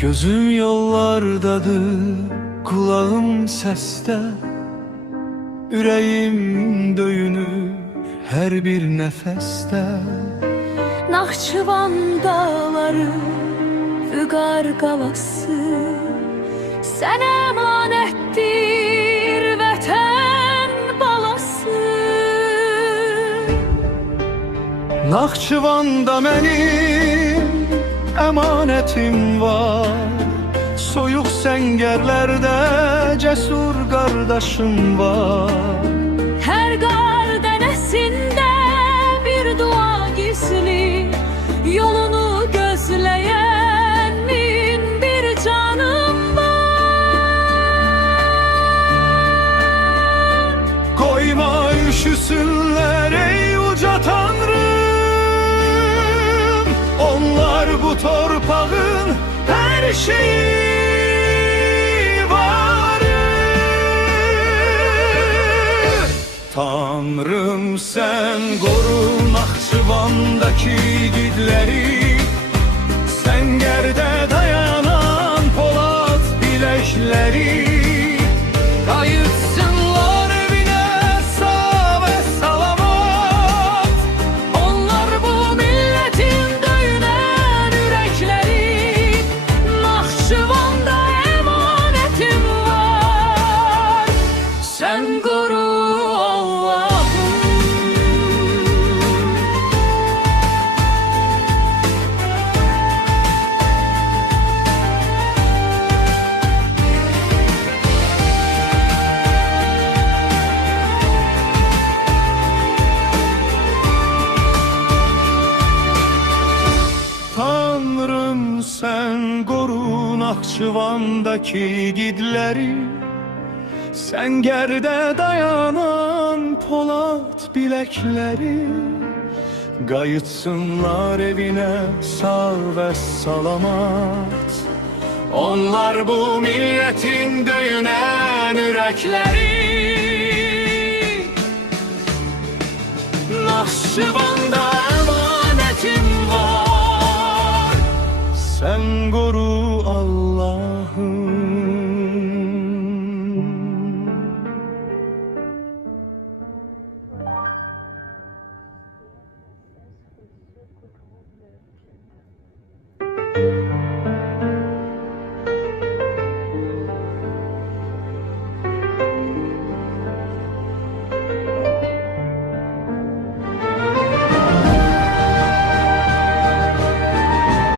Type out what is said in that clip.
Gözüm yollardadır, kulağım seste, ürəyim döyünür hər bir nəfəsdə. Naxçıvan dağları, Vüqar qalası sənə əmanətdir vətən balası. Naxçıvanda mənim əmanətim var, soyuq səngərlərdə cəsur qardaşım var. Hər qar dənəsində bir dua gizli, yolunu gözləyən min bir canım var. Qoyma üşüsünlər ey uca Tanrım, onlar bu torpağın hər şeyi var. Tanrım sen koru Naxçıvandaki igidləri, səngərdə dayanan Polad biləkləri. Qayıtsınlar evinə sağ və salamat, Onlar bu milletin döyünən ürəkləri. Naxçıvanda əmanətim var, sən qoru Allahım. Tanrım sen koru Naxçıvandaki igidləri, səngərdə dayanan Polad biləkləri. Qayıtsınlar evinə sağ və salamat, onlar bu milletin döyünən ürəkləri. Naxçıvanda